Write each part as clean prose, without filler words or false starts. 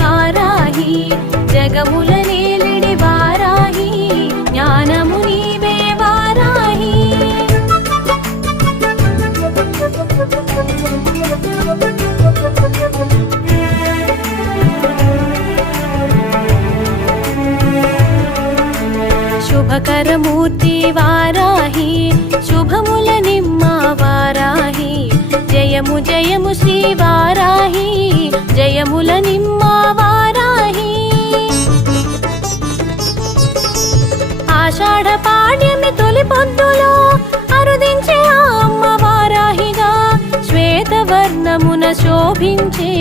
వారాహి జగముల నేలిడి వారాహి జ్ఞానము నీవే వారాహి శుభకరమూర్తి వారాహి శుభముల నిమ్మ వారాహి జయము జయము శ్రీ వారాహి జయముల నిమ్మ వారాహి ఆషాఢ పాడ్యమి తొలి పొద్దులో అరుదించే ఆ అమ్మ వారాహిగా శ్వేతవర్ణమున శోభించే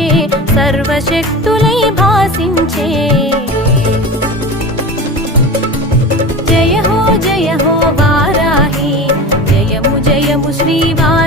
సర్వశక్తులై భాసించే జయ హో వారాహి జయము జయము శ్రీ వారాహి